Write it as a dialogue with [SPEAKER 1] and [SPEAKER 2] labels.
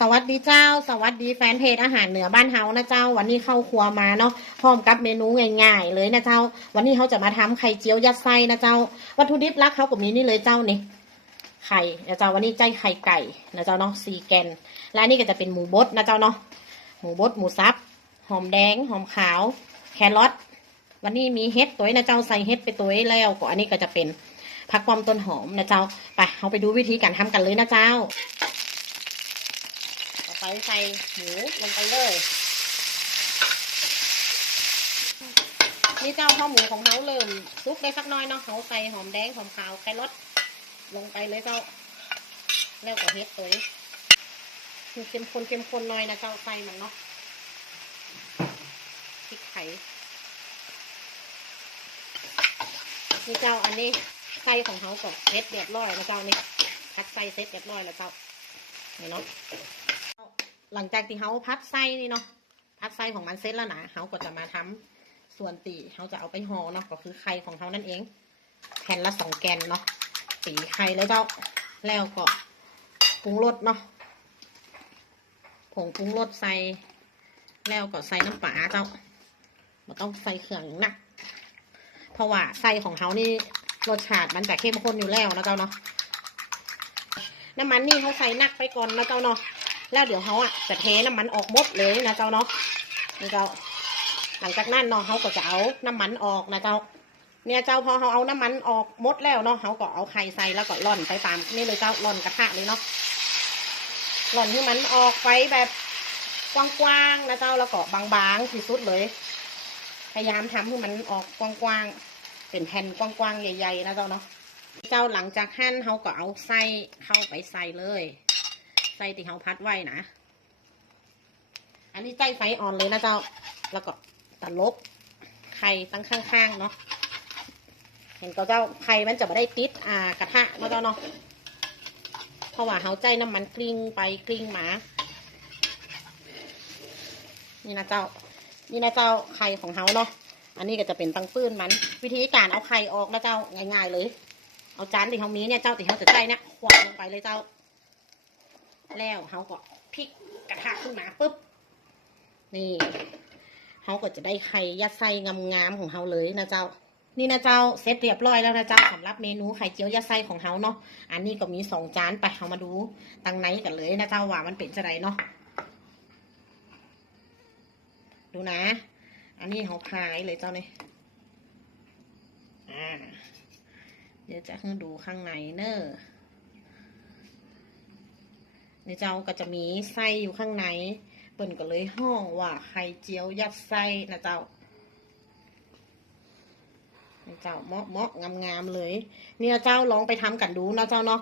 [SPEAKER 1] สวัสดีเจ้า สวัสดีแฟนเพจอาหารเหนือบ้านเฮานะเจ้า วันนี้เข้าครัวมาเนาะพร้อมกับเมนูง่ายๆเลยนะเจ้า วันนี้เขาจะมาทำไข่เจียวยัดไส้นะเจ้า วัตถุดิบลักเขาก็มีนี่เลยเจ้านี่ไข่นะเจ้าวันนี้ใจไข่ไก่นะเจ้าเนาะสี่แกน และนี่ก็จะเป็นหมูบดนะเจ้าเนาะหมูบดหมูสับหอมแดงหอมขาว แครอทวันนี้มีเห็ดตัวนะเจ้าใส่เห็ดไปตัวแล้วก็อันนี้ก็จะเป็นผักความต้นหอมนะเจ้าไปเราไปดูวิธีการทำกันเลยนะเจ้า อไปใส่หมูลงไปเลยนี่เจ้าข้าวหมูของเขาเริ่มซุกได้สักน้อยเนาะเขาใส่หอมแดงหอมขาวแครอทลงไปเลยเจ้า แล้วก็เฮ็ดตัวคือเข้มข้นเข้มข้นหน่อยนะเจ้าใส่มันเนาะพริกไทยนี่เจ้าอันนี้ไส้ของเขาก็เฮ็ดเรียบร้อยนะเจ้านี่พัดไส้เสร็จเรียบร้อยแล้วเจ้านี่เนาะ หลังจากที่เขาพัดไส้นี่เนาะพัดไส้ของมันเสร็จแล้วนะเขาก็จะมาทำส่วนตีเขาจะเอาไปห่อเนาะก็คือไข่ของเขานั่นเอง แผ่นละสองแกนเนาะตีไข่แล้วเจ้าแล้วก็ปรุงรสเนาะผงปรุงรสใส่แล้วก็ใส่น้ำปลาเจ้ามันต้องใส่เครื่องหนัก เพราะว่าไส้ของเขานี่รสชาติมันจะเข้มข้นอยู่แล้วนะเจ้าเนาะน้ำมันนี่เขาใส่หนักไปก่อนนะเจ้าเนาะ แล้วเดี๋ยวเขาอะจะเทน้ำมันออกหมดเลยนะเจ้าเนาะนี่เจ้า หลังจากนั้นเนาะเขาก็จะเอาน้ำมันออกนะเจ้า เนี่ยเจ้าพอเขาเอาน้ำมันออกหมดแล้วเนาะเขาก็เอาไข่ใส่แล้วก็ร่อนไปตามนี่เลยเจ้าร่อนกระทะเลยเนาะร่อนให้มันออกไปแบบกว้างๆนะเจ้าแล้วก็บางๆที่สุดเลย พยายามทำให้มันออกกว้างๆเป็นแผ่นกว้างๆใหญ่ ๆ นะเจ้าเนาะเจ้าหลังจากหั่นเขาก็เอาไส้เข้าไปใส่เลย ไส้ที่เขาพัดไว้นะ อันนี้ใจไฟอ่อนเลยนะเจ้า แล้วก็ตะลบไข่ตั้งข้างๆเนาะ เห็นก็เจ้าไข่มันจะไม่ได้ติดอ่ากระทะนะเจ้าเนาะ เพราะว่าเขาใจน้ำมันกลิ้งไปกลิ้งมา นี่นะเจ้า นี่นะเจ้าไข่ของเขาเนาะ อันนี้ก็จะเป็นตังปื้นมัน วิธีการเอาไข่ออกนะเจ้าง่าย ๆ เลย เอาจานที่เขามีเนี่ยเจ้าที่เขาจะใจเนี่ยขวดลงไปเลยเจ้า แล้วเขาก็พลิกกระทะขึ้นมาปุ๊บ นี่เขาก็จะได้ไข่ยัดไส้งามๆของเขาเลยนะเจ้า นี่นะเจ้าเสร็จเรียบร้อยแล้วนะเจ้าสำหรับเมนูไข่เจียวยัดไส้ของเขาเนาะ อันนี้ก็มีสองจานไปเขามาดูตังไหนกันเลยนะเจ้าว่ามันเป็นจะไรเนาะ ดูนะ อันนี้เขาพายเลยเจ้าเนี่ยเดี๋ยวจะให้ดูข้างในเนอะ ในเจ้าก็จะมีไส้อยู่ข้างในเปิ่นก็เลยห้องว่าไข่เจียวยัดไส้นะเจ้าเจ้าเหมาะเหมาะงามๆเลย เนี่ยเจ้าลองไปทำกันดูนะเจ้าเนาะ